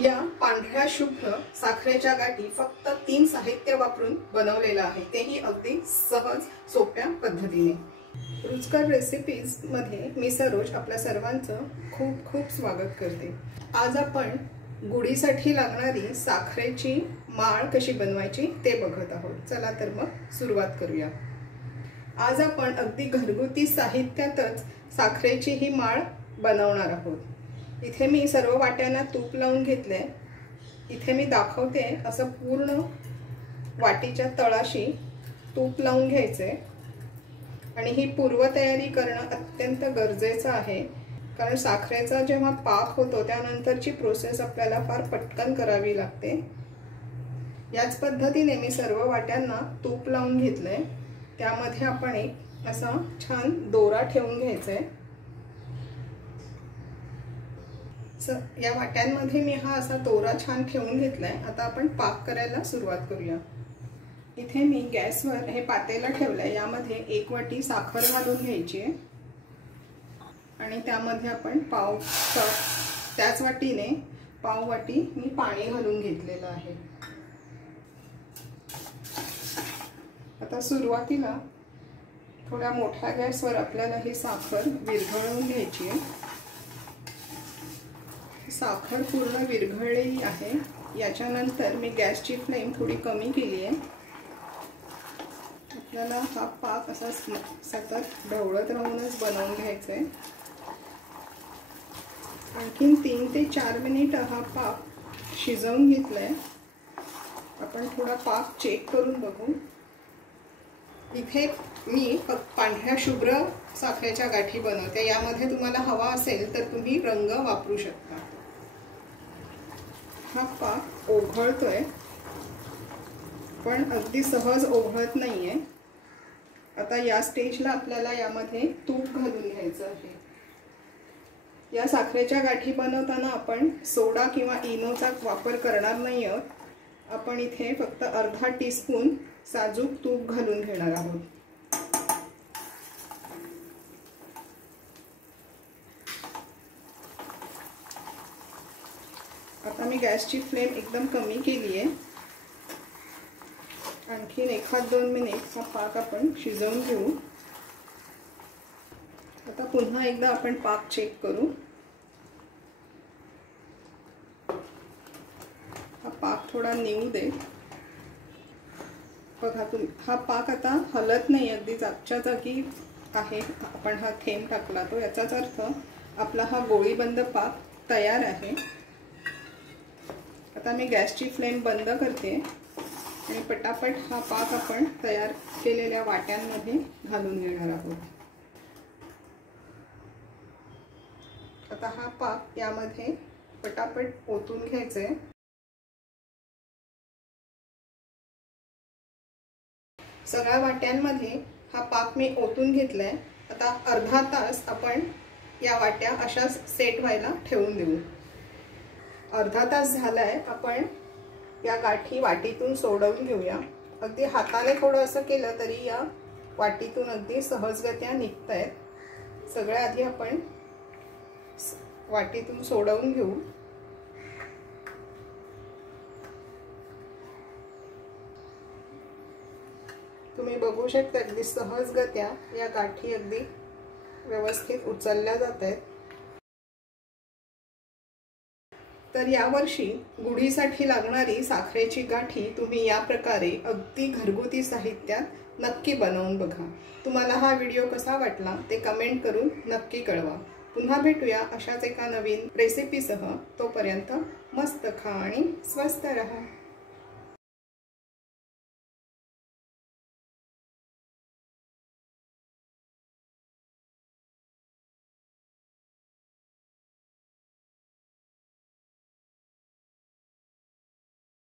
या पांढऱ्या शुभ्र साखरेच्या गाठी फक्त 3 साहित्य वापरून बनवलेला आहे, तेही अगदी सहज सोप्या पद्धतीने। रुचकर रेसिपीज मध्ये मी सरोज आपल्या सर्वांचं खूप खूप स्वागत करते। आज आपण गुढीसाठी लागणारी साखरेची माळ कशी बनवायची ते बघत आहोत। चला तर मग सुरुवात करूया। आज आपण अगदी घरगुती साहित्यातच साखरेची ही माळ बनवणार आहोत। इथे मी सर्व वाट्यांना तूप लावून घेतले। इथे मी दाखवते असं पूर्ण वाटीच्या तळाशी तूप लावून घ्यायचे आणि ही पूर्वतयारी करणं अत्यंत गरजेचं आहे, कारण साखरेचा जेव्हा पाक होतो त्यानंतरची प्रोसेस आपल्याला फार पटकन करावी लागते। याच पद्धतीने मी सर्व वाट्यांना तूप लावून घेतले। त्यामध्ये आपण एक असा छान दोरा ठेवून घ्यायचा आहे। या वाट्यांमध्ये मी हा असा दोरा छान ठेवून घेतलाय। आता आपण पाक करायला सुरुवात करूया। इथे मी गॅसवर हे पातेलं ठेवलंय। यामध्ये 1 वाटी साखर घालून घ्यायची आहे आणि त्यामध्ये आपण पाव कप, त्याच वाटीने पाव वाटी मी पाणी घालून घेतलेलं आहे। आता सुरुवातीला थोड्या मोठ्या गॅसवर आपल्याला ही साखर विरघळवून घ्यायची आहे। साखर पूर्ण विरघळलेली आहे। याच्यानंतर मी गॅसची फ्लेम थोडी कमी केली आहे। आपल्याला हा पाक असा सतत ढवळत राहूनच बनवून घ्यायचा आहे। आणखीन 3 ते 4 मिनिट हा पाक शिजवून घेतलाय। आपण थोडा पाक चेक करून बघू। इथे मी पांढऱ्या शुभ्र साखरेच्या गाठी बनवते। यामध्ये तुम्हाला हवा असेल तर तुम्ही रंग वापरू शकता। हा पाक ओघळतोय, पण अगदी सहज ओघळत नाहीये। आता या स्टेजला आपल्याला यामध्ये तूप घालून घ्यायचं आहे। या साखरेच्या गाठी बनवताना आपण सोडा किंवा इनोचा वापर करणार नाही आहोत। आपण इथे फक्त अर्धा टीस्पून साजूक तूप घालून घेणार आहोत। आता मी गॅसची फ्लेम एकदम कमी केली आहे। आणखीन 1-2 मिनिट हा पाक आपण शिजवून घेऊ। आता पुन्हा एकदा आपण पाक चेक करू। हा पाक थोडा निवू दे। बघा तुम्ही, हा पाक आता हलत नाही, अगदी जागच्या जागी आहे। आपण हा थेंब टाकला तो याचाच अर्थ आपला हा गोळीबंद पाक तयार आहे। आता मी गॅसची फ्लेम बंद करते आणि पटापट हा पाक आपण तयार केलेल्या वाट्यांमध्ये घालून घेणार आहोत। आता हा पाक यामध्ये पटापट ओतून घ्यायचा आहे। सगळ्या वाट्यांमध्ये हा पाक मी ओतून घेतलाय। आता अर्धा तास आपण या वाट्या अशाच सेट व्हायला ठेवून देऊ। अर्धा तास झालाय। आपण या गाठी वाटीतून सोडवून घेऊया। अगदी हाताने थोडं असं केलं तरी या वाटीतून अगदी सहजगत्या निघतायत। सगळ्या आधी आपण वाटीतून सोडवून घेऊ। तुम्ही बघू शकता अगदी सहजगत्या या गाठी अगदी व्यवस्थित उचलल्या जात आहेत। तर यावर्षी गुढीसाठी लागणारी साखरेची गाठी तुम्ही या प्रकारे अगदी घरगुती साहित्यात नक्की बनवून बघा। तुम्हाला हा व्हिडिओ कसा वाटला ते कमेंट करून नक्की कळवा। पुन्हा भेटूया अशाच एका नवीन रेसिपीसह। तोपर्यंत मस्त खा आणि स्वस्थ रहा।